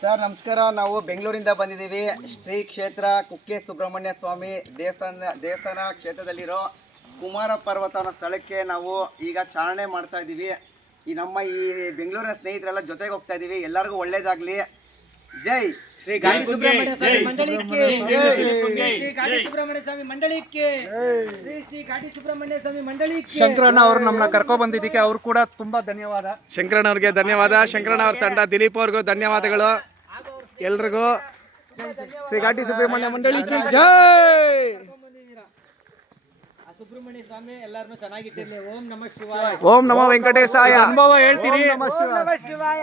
Sir ನಮಸ್ಕಾರ. ನಾವು ಬೆಂಗಳೂರಿಂದ ಬಂದಿದ್ದೀವಿ. ಶ್ರೀ ಕ್ಷೇತ್ರ ಕುಕ್ಕೆ ಸುಬ್ರಹ್ಮಣ್ಯ ಸ್ವಾಮಿ ದೇವಸ್ಥಾನ ದೇವಸ್ಥಾನ ಕ್ಷೇತ್ರದಲ್ಲಿರೋ ಕುಮಾರ ಪರ್ವತ ಅನ್ನೋ ಸ್ಥಳಕ್ಕೆ ನಾವು ಈಗ ಚಾಲನೆ ಮಾಡ್ತಾ ಇದ್ದೀವಿ. ಈ ನಮ್ಮ ಈ ಬೆಂಗಳೂರಿನ ಸ್ನೇಹಿತರೆಲ್ಲ ಜೊತೆಗೆ ಹೋಗ್ತಾ ಇದ್ದೀವಿ. ಎಲ್ಲರಿಗೂ ಒಳ್ಳೇದಾಗಲಿ. ಜೈ ಶ್ರೀ ಗಾಳಿ ಸುಬ್ರಹ್ಮಣ್ಯ ಸ್ವಾಮಿ ಮಂಡಳಿಕ್ಕೆ ಶ್ರೀ ಗಾಡಿ ಸುಬ್ರಹ್ಮಣ್ಯ ಸ್ವಾಮಿ ಮಂಡಳಿಕ್ಕೆ ಶ್ರೀ ಶ್ರೀ ಗಾಡಿ ಸುಬ್ರಹ್ಮಣ್ಯ ಸ್ವಾಮಿ ಮಂಡಳಿಕ್ಕೆ ಶಂಕರಣ್ಣ ಅವರು ನಮ್ಮನ್ನ ಕರ್ಕೊ ಬಂದಿದ್ದಕ್ಕೆ ಅವ್ರು ಕೂಡ ತುಂಬಾ ಧನ್ಯವಾದ. ಶಂಕರಣ್ಣ ಅವ್ರಿಗೆ ಧನ್ಯವಾದ. ಶಂಕರಣ್ಣ ಅವ್ರ ತಂಡ ದಿಲೀಪ್ ಅವ್ರಿಗೂ ಧನ್ಯವಾದಗಳು. ಎಲ್ರಿಗೂ ಶ್ರೀ ಘಾಟಿ ಸುಬ್ರಹ್ಮಣ್ಯ ಮಂಡಳಿ ಜೈ! ಆ ಸುಬ್ರಹ್ಮಣ್ಯ ಸ್ವಾಮಿ ಎಲ್ಲಾರು ಚೆನ್ನಾಗಿಟ್ಟಿರ್ಲಿ ಓಂ ನಮ ಶಿವಾಯ. ಓಂ ನಮ ವೆಂಕಟೇಶಾಯ. ಅನುಭವ ಹೇಳ್ತೀರಿ. ನಮಃ ಶಿವಾಯ.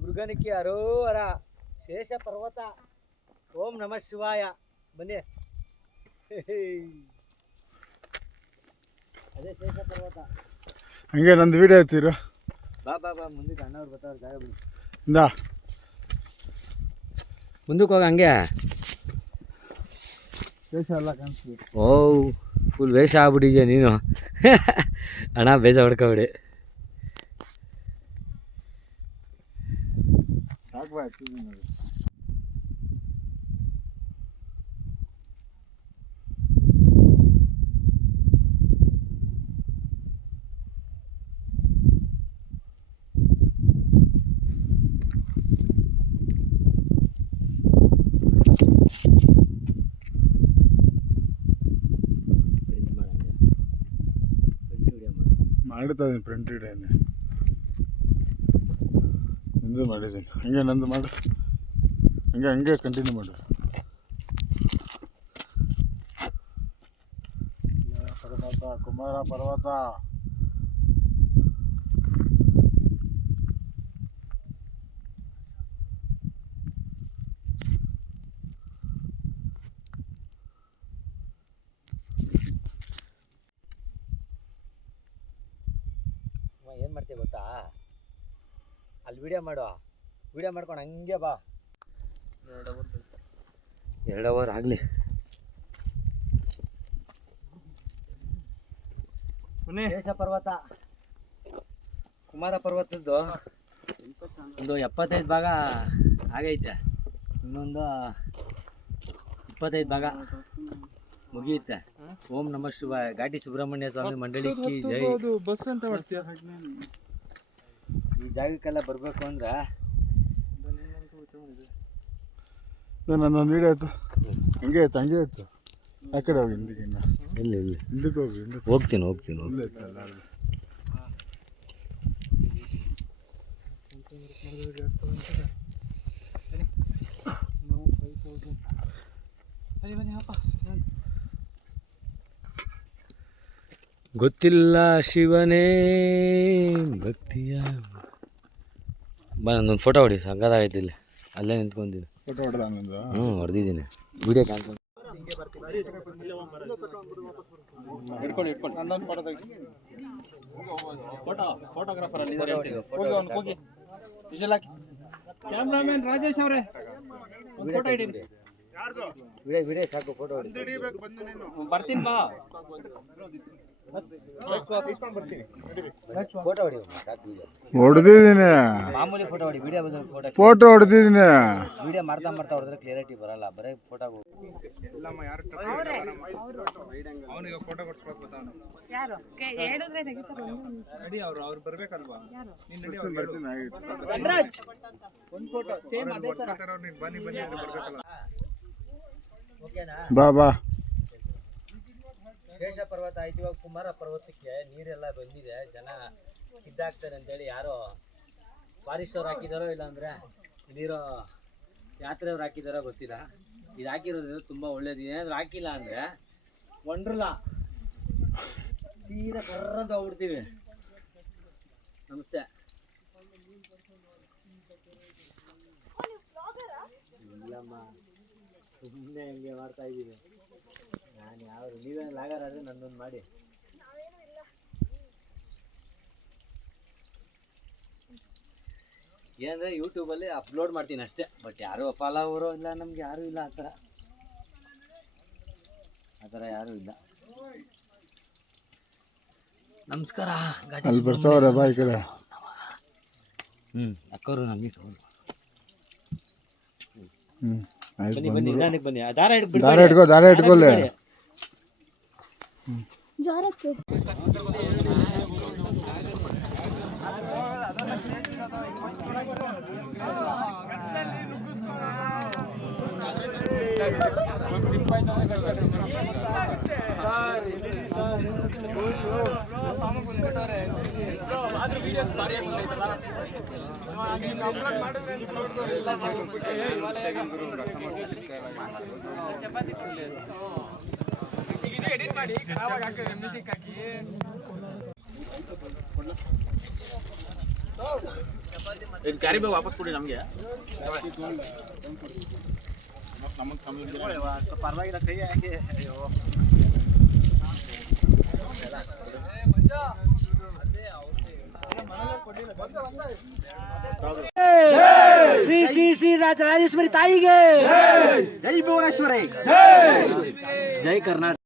ಮುರುಗನಿಕೆ ಅರೋಹರ ಶೇಷ ಪರ್ವತ. ಓಂ ನಮಃ ಶಿವಾಯ. ಬನ್ನಿ. ಅದೇ ಶೇಷ ಪರ್ವತ. ಹಂಗೆ ನಂದು ವಿಡಿಯೋ ಎತ್ತೀರಾ. ಬಾ ಬಾ ಬಾ ಮುಂದಕ್ಕೆ ಅಣ್ಣವ್ರು ಬರ್ತಾವ್ರು ಜಾಗ ಬಿಡಿ. ಇಂದ. ಮುಂದಕ್ಕೆ ಹೋಗ ಹಂಗೆ. ಶೇಷ ಎಲ್ಲ ಕಾಣಿಸ್ತೀವಿ ಓ ಫುಲ್ ವೇಷ ಆಗ್ಬಿಟ್ಟಿದ್ಯಾ ನೀನು? ಅಣ್ಣ ಬೇಜ ಹೊಡ್ಕೊಬಿಡಿ ಸಾಕು ಪ್ರಿಂಟ್ ಮಾಡ. ಪ್ರಿಂಟ್ ವಿಡಿಯೋ ಮಾಡು ನಿಂದು ಮಾಡಿದ್ದೀನಿ. ಹಂಗೆ ನಂದು ಮಾಡು. ಹಂಗೆ ಹಂಗೆ ಕಂಟಿನ್ಯೂ ಮಾಡು. ಕುಮಾರ ಪರ್ವತ. ಅಲ್ಲಿ ವಿಡಿಯೋ ಮಾಡು. ವಿಡಿಯೋ ಮಾಡ್ಕೊಂಡು ಹಂಗೆ ಬಾ. ಎರಡು ಅವರ್ ಆಗಲಿ. ಶೇಷ ಪರ್ವತ. ಕುಮಾರ ಪರ್ವತದ್ದು ಒಂದು ಎಪ್ಪತ್ತೈದು ಭಾಗ ಆಗೈತೆ ಇನ್ನೊಂದು ಇಪ್ಪತ್ತೈದು ಭಾಗ ಮುಗಿಯುತ್ತೆ. ಓಂ ನಮಃ ಶಿವಾಯ. ಘಾಟಿ ಸುಬ್ರಹ್ಮಣ್ಯ ಸ್ವಾಮಿ ಮಂಡಳಿ ಕಿ ಜೈ. ಬಸ್ ಅಂತ ಈ ಜಾಗಕ್ಕೆಲ್ಲ ಬರಬೇಕು ಅಂದ್ರೆ ನನ್ನ ವಿಡಿಯೋ ಆಯ್ತು. ಹಂಗೆ ಆಯ್ತು ಹಂಗೆ ಆಯ್ತು. ಆ ಕಡೆ ಹೋಗಿ ಹಿಂದಿಗೆ ಇಲ್ಲ ಇಲ್ಲ ಹಿಂದಕ್ಕೆ ಹೋಗಿ ಹಿಂದಕ್ಕೆ. ಹೋಗ್ತೀನಿ ಹೋಗ್ತೀನಿ. ಗೊತ್ತಿಲ್ಲ ಶಿವನೇ ಭಕ್ತಿಯ ಬಾ ನಂದೊಂದು ಫೋಟೋ ಹೊಡಿ ಸಂಗದಾಗೈತಿ ಇಲ್ಲಿ. ಅಲ್ಲೇ ನಿಂತ್ಕೊಂಡಿದ್ದೀನಿ ಫೋಟೋ ಹೊಡೆದ ಹ್ಞೂ ಹೊಡೆದಿದ್ದೀನಿ. ವಿಡಿಯೋ ಕಾನ್ಫರೆನ್ಸ್ ಕ್ಯಾಮ್ರಾಮನ್ ರಾಜೇಶ್ ಅವರೇ. ಫೋಟೋ ಹಿಡೀರಿ ವಿಡಿಯೋ ವಿಡಿಯೋ ಸಾಕು ಫೋಟೋ ಬರ್ತೀನಿ ಬಾ. ಹೊಡೆದಿದ್ದೀನಿ. ಮಾಮೂಲಿ ಫೋಟೋ ಹೊಡಿ ವಿಡಿಯೋ ಬದಲು ಫೋಟೋ ಫೋಟೋ ಹೊಡೆದಿದ್ದೀನಿ. ವಿಡಿಯೋ ಮಾಡ್ತಾ ಮಾಡ್ತಾ ಹೊಡೆದ್ರೆ ಕ್ಲಿಯರಿಟಿ ಬರಲ್ಲ ಬರೀ ಫೋಟೋ ಬಾ ಬಾ. ಶೇಷ ಪರ್ವತ ಆಯ್ತು. ಇವಾಗ ಕುಮಾರ ಪರ್ವತಕ್ಕೆ ನೀರೆಲ್ಲ ಬಂದಿದೆ. ಜನ ಇದ್ದಾಗ್ತಾರೆ ಅಂತೇಳಿ ಯಾರೋ ಫಾರೆಸ್ಟ್ ಹಾಕಿದಾರೋ ಇಲ್ಲ ಅಂದ್ರೆ ಇಲ್ಲಿರೋ ಯಾತ್ರೆಯವ್ರು ಹಾಕಿದಾರೋ ಗೊತ್ತಿಲ್ಲ. ಇದು ಹಾಕಿರೋದ್ರಿಂದ ತುಂಬ ಒಳ್ಳೇದು. ಏನಾದ್ರು ಹಾಕಿಲ್ಲ ಅಂದ್ರೆ ಒಂಡ್ರಲ್ಲ ತೀರ ಕರ್ರಂತ ಹೋಗ್ಬಿಡ್ತೀವಿ. ನಮಸ್ತೆ. ಇಲ್ಲಮ್ಮ ಸುಮ್ಮನೆ ಹಂಗೆ ಮಾಡ್ತಾ ಇದ್ದೀವಿ. ನಾನು ಯಾವ ನೀವೇನು ಲಾಗರ್ ಆದ್ರೆ ನನ್ನೊಂದು ಮಾಡಿ. ಏನಂದ್ರೆ ಯೂಟ್ಯೂಬಲ್ಲಿ ಅಪ್ಲೋಡ್ ಮಾಡ್ತೀನಿ ಅಷ್ಟೇ. ಬಟ್ ಯಾರು ಫಾಲೋವರು ಇಲ್ಲ ನಮ್ಗೆ ಯಾರು ಇಲ್ಲ ಆ ಥರ. ಆ ಥರ ಯಾರೂ ಇಲ್ಲ. ನಮಸ್ಕಾರ ಅಲ್ಲಿ ಬರ್ತಾವ್ರೆ ಬಾ ಈ ಕಡೆ. ಹ್ಞೂ ಅಕ್ಕವರು ನಮಗೆ ತಗೊಂಡು. ಹ್ಞೂ ಬನ್ನಿ ಬನ್ನಿ ನಿಧಾನಕ್ಕೆ ಬನ್ನಿ. ಆ ದಾರ ಹಿಡ್ದು ದಾರ जहरत ಬಿಡ್ಬೇಡಿ. ಇಟ್ಕೋ ದಾರ ಇಟ್ಕೊಳ್ಳಿ ಬಿಡ್ಬೇಡಿ. ಪರವಾಗಿಲ್ಲ ಕೈ ಹಾಕಿ ಅಯ್ಯೋ ಶ್ರೀ ಶ್ರೀ ಶ್ರೀ ರಾಜ ರಾಜೇಶ್ವರಿ ತಾಯಿಗೆ ಜೈ ಭುವನೇಶ್ವರಿ ಜೈ ಕರ್ನಾಟಕ